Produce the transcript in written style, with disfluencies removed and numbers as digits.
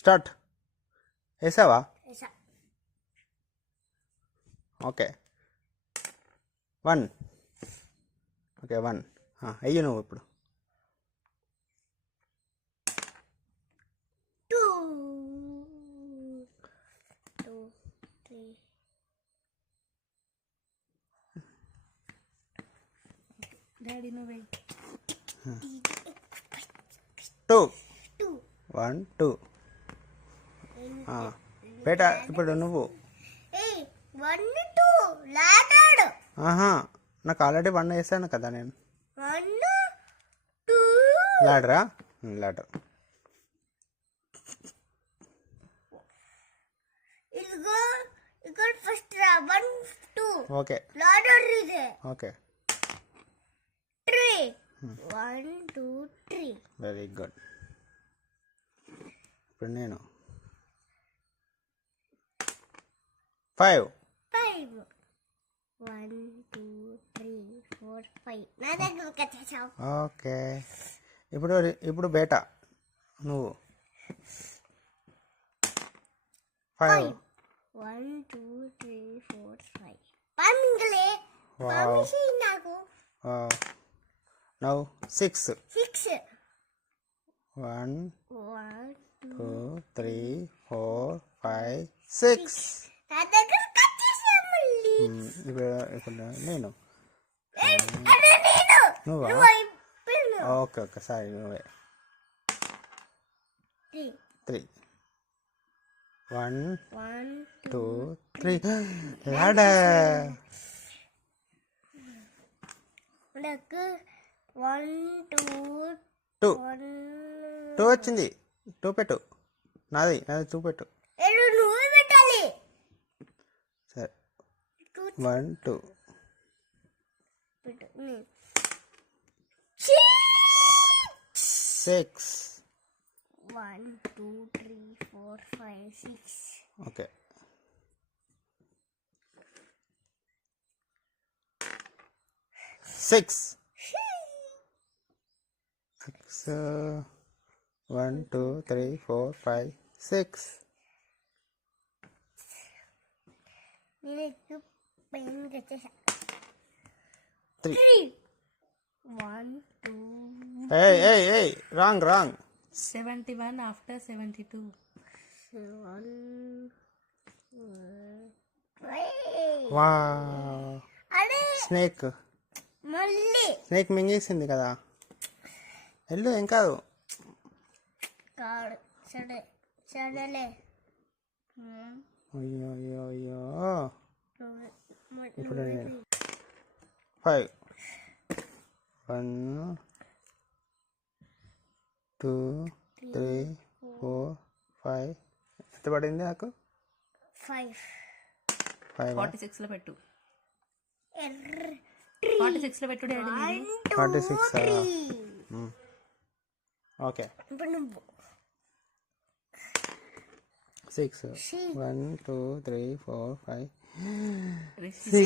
Start. వేసావా? వేసా. Okay 1. Okay 1 అయ్యి నువ్వు ఇప్పుడు. 2 2 3 డాడీ నువ్వే. 2 2 1 2 బేట ఇప్పుడు నువ్వు. 1 2 లాడాడు. నాకు ఆల్రెడీ 1 వేసాను కదా నేను. 1 2 లాడరా? లాడర్. ఇదిగో ఇక్కడ ఫస్ట్ రా. 1 2 ఓకే లాడాడు ఇది. Okay 3 1 2 3 very good. ఇప్పుడు నేను 5 5 1 2 3 4 5 నా దగ్గరకు వచ్చేసావు. ఓకే ఇప్పుడు బేటా నువ్వు. 5 1 2 3 4 5 పంగలే పంపిసి నాకు. నౌ 6 6 1 1 2 3 4 5 6 నా దగ్గరకు వచ్చేసావు మళ్ళీ. ఇప్పుడు నేను. అదే నేను. నువ్వా? నువ్వు అయిపోయావు. ఓకే ఓకే సారీ నువ్వే. 3 1 1 2 3 లాడర్. నాకు 1 2 2 1 2 వచ్చింది. 2 పెట్టు. నాది 2 పెట్టు. నువ్వే పెట్టాలి. సరే 1 2 పెట్టు. 6 1 2 3 4 5 6 ఓకే 6 1 2 3 4 5 6 నేను ఎక్కువ పెయిన్ వచ్చేసా. 3 1 2 ఏయ్ రాంగ్ 71 after 72. 7 వావ్. అదే స్నేక్ మింగేసింది కదా. వెళ్ళు ఏం కాదు. కాడు సడలే. అయ్యో అయ్యో అయ్యో. ఇప్పుడు నేను 5 1 2 3 4 5 ఎంత పడింది నాకు? 5 46 లో పెట్టు. 46 లో పెట్టు డాడీ. 46 ఓకే ఇప్పుడు నువ్వు 6 1 2 3 4 5 6